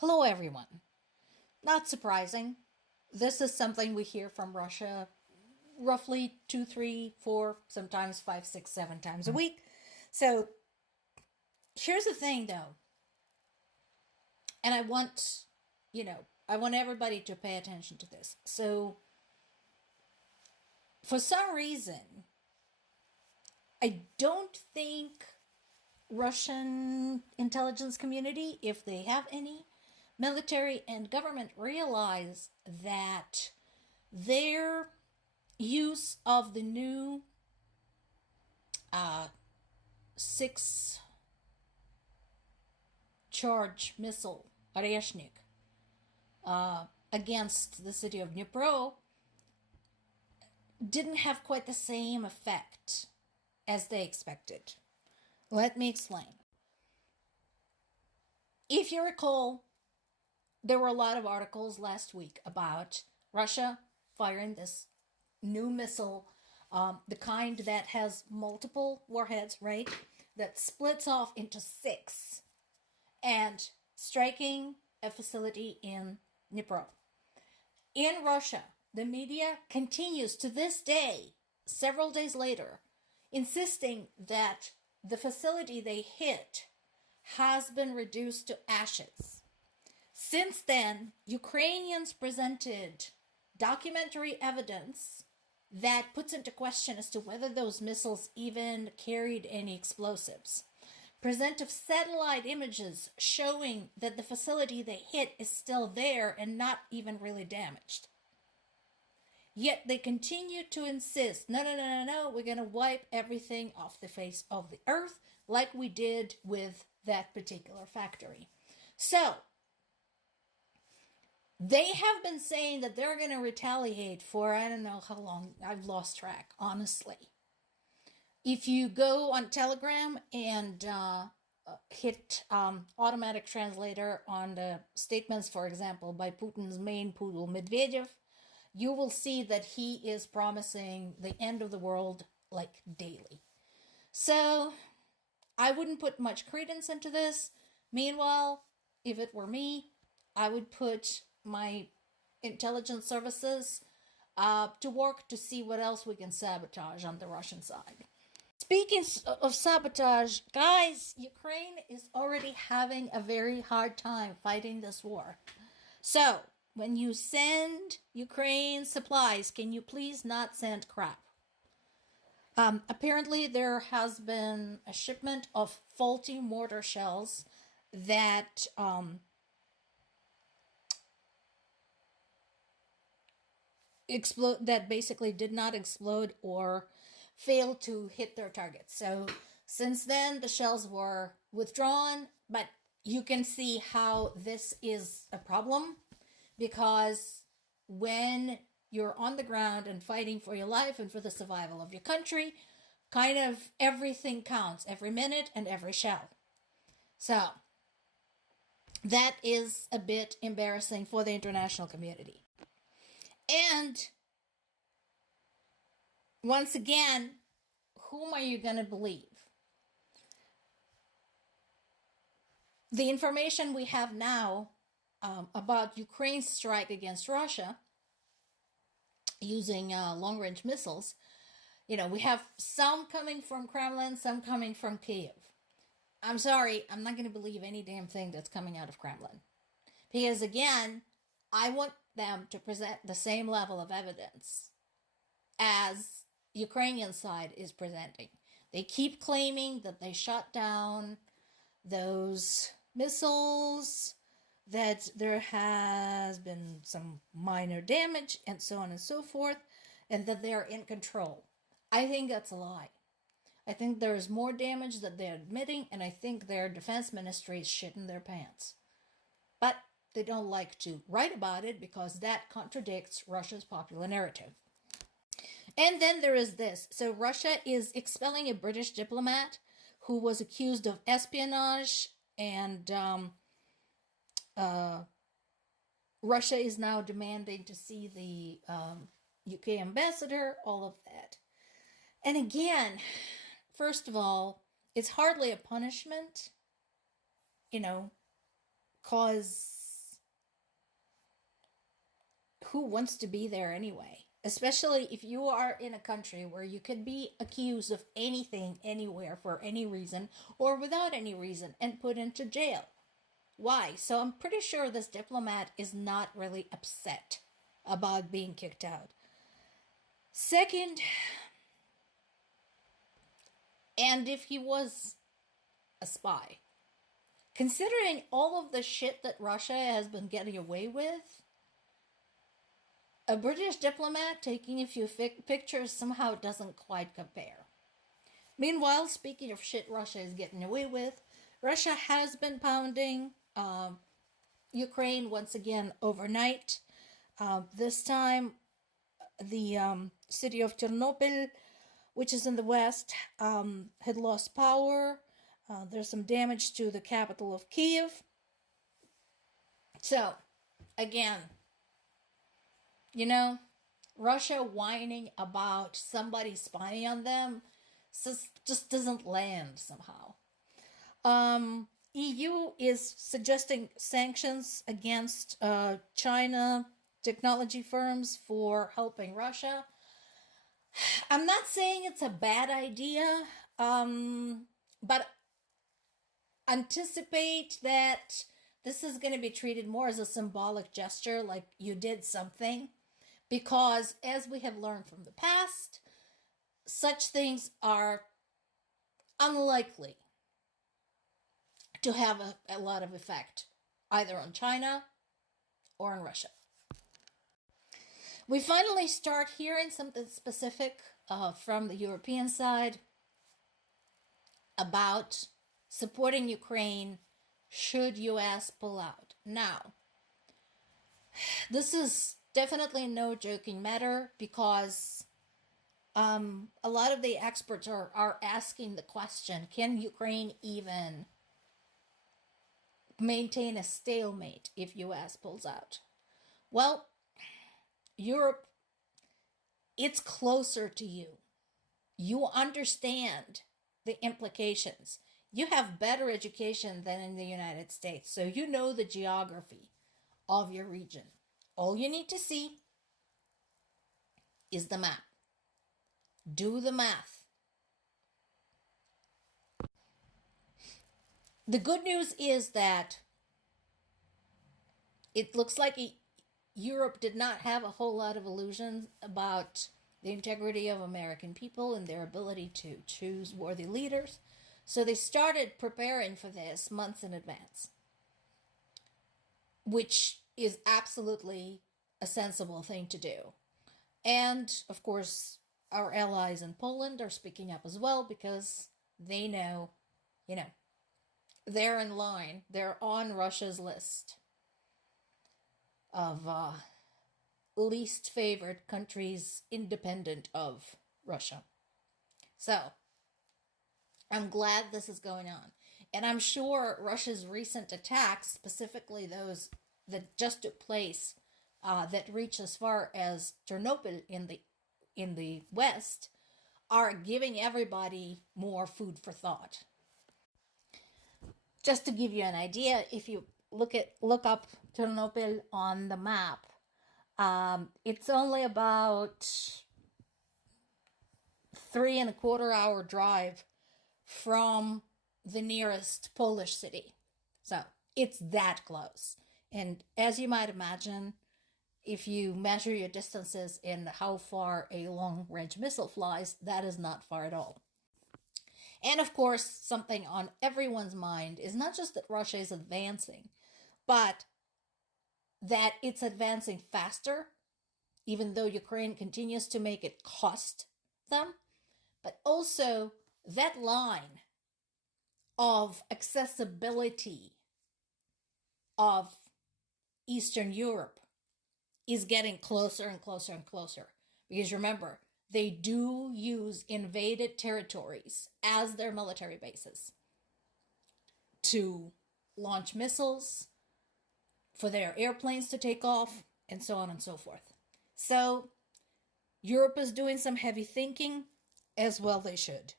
Hello, everyone. Not surprising. This is something we hear from Russia roughly two, three, four, sometimes five, six, 7 times a week. So here's the thing, though, and I want everybody to pay attention to this. So for some reason, I don't think Russian intelligence community, if they have any, military and government realize that their use of the new six charge missile Oreshnik against the city of Dnipro didn't have quite the same effect as they expected. Let me explain. If you recall, there were a lot of articles last week about Russia firing this new missile, the kind that has multiple warheads, right? That splits off into six and striking a facility in Dnipro. In Russia, the media continues to this day, several days later, insisting that the facility they hit has been reduced to ashes. Since then, Ukrainians presented documentary evidence that puts into question as to whether those missiles even carried any explosives. Presented satellite images showing that the facility they hit is still there and not even really damaged. Yet they continue to insist, no, we're going to wipe everything off the face of the earth like we did with that particular factory. So, they have been saying that they're going to retaliate for I don't know how long. I've lost track, honestly. If you go on Telegram and hit automatic translator on the statements, for example, by Putin's main poodle, Medvedev, you will see that he is promising the end of the world like daily. So I wouldn't put much credence into this. Meanwhile, if it were me, I would put my intelligence services to work to see what else we can sabotage on the Russian side. Speaking of sabotage, guys, Ukraine is already having a very hard time fighting this war. So, when you send Ukraine supplies, can you please not send crap? Apparently, there has been a shipment of faulty mortar shells that that basically did not explode or failed to hit their targets. So since then, the shells were withdrawn, but you can see how this is a problem because when you're on the ground and fighting for your life and for the survival of your country, kind of everything counts, every minute and every shell. So that is a bit embarrassing for the international community. And once again, whom are you going to believe? The information we have now about Ukraine's strike against Russia using long-range missiles, we have some coming from Kremlin, some coming from Kiev. I'm sorry, I'm not going to believe any damn thing that's coming out of Kremlin. Because again, I want them to present the same level of evidence as Ukrainian side is presenting. They keep claiming that they shot down those missiles, that there has been some minor damage, and so on and so forth, and that they're in control. I think that's a lie. I think there is more damage that they're admitting, and I think their defense ministry is shitting their pants. But they don't like to write about it because that contradicts Russia's popular narrative. And then there is this. So Russia is expelling a British diplomat who was accused of espionage, and Russia is now demanding to see the UK ambassador, all of that. And again, first of all, it's hardly a punishment, cause who wants to be there anyway? Especially if you are in a country where you could be accused of anything, anywhere, for any reason, or without any reason, and put into jail. Why? So I'm pretty sure this diplomat is not really upset about being kicked out. Second, and if he was a spy, considering all of the shit that Russia has been getting away with, a British diplomat taking a few pictures somehow doesn't quite compare. Meanwhile, speaking of shit Russia is getting away with, Russia has been pounding Ukraine once again overnight. This time, the city of Chernobyl, which is in the west, had lost power. There's some damage to the capital of Kiev. So, again, you know, Russia whining about somebody spying on them just doesn't land somehow. EU is suggesting sanctions against China technology firms for helping Russia. I'm not saying it's a bad idea, but anticipate that this is going to be treated more as a symbolic gesture, like you did something, because as we have learned from the past, such things are unlikely to have a lot of effect, either on China or on Russia. We finally start hearing something specific from the European side about supporting Ukraine should US pull out. Now, this is definitely no joking matter, because a lot of the experts are asking the question, can Ukraine even maintain a stalemate if US pulls out? Well, Europe, it's closer to you. You understand the implications. You have better education than in the United States, so you know the geography of your region. All you need to see is the map. Do the math. The good news is that it looks like Europe did not have a whole lot of illusions about the integrity of American people and their ability to choose worthy leaders. So they started preparing for this months in advance, which is absolutely a sensible thing to do. And, of course, our allies in Poland are speaking up as well, because they know, they're in line. They're on Russia's list of least favored countries independent of Russia. So, I'm glad this is going on. And I'm sure Russia's recent attacks, specifically those that just took place, that reach as far as Chernobyl in the West, are giving everybody more food for thought. Just to give you an idea, if you look up Chernobyl on the map, it's only about 3.25 hour drive from the nearest Polish city. So it's that close. And as you might imagine, if you measure your distances and how far a long-range missile flies, that is not far at all. And of course, something on everyone's mind is not just that Russia is advancing, but that it's advancing faster, even though Ukraine continues to make it cost them, but also that line of accessibility of Eastern Europe is getting closer and closer and closer. Because remember, they do use invaded territories as their military bases to launch missiles, for their airplanes to take off, and so on and so forth. So Europe is doing some heavy thinking, as well they should.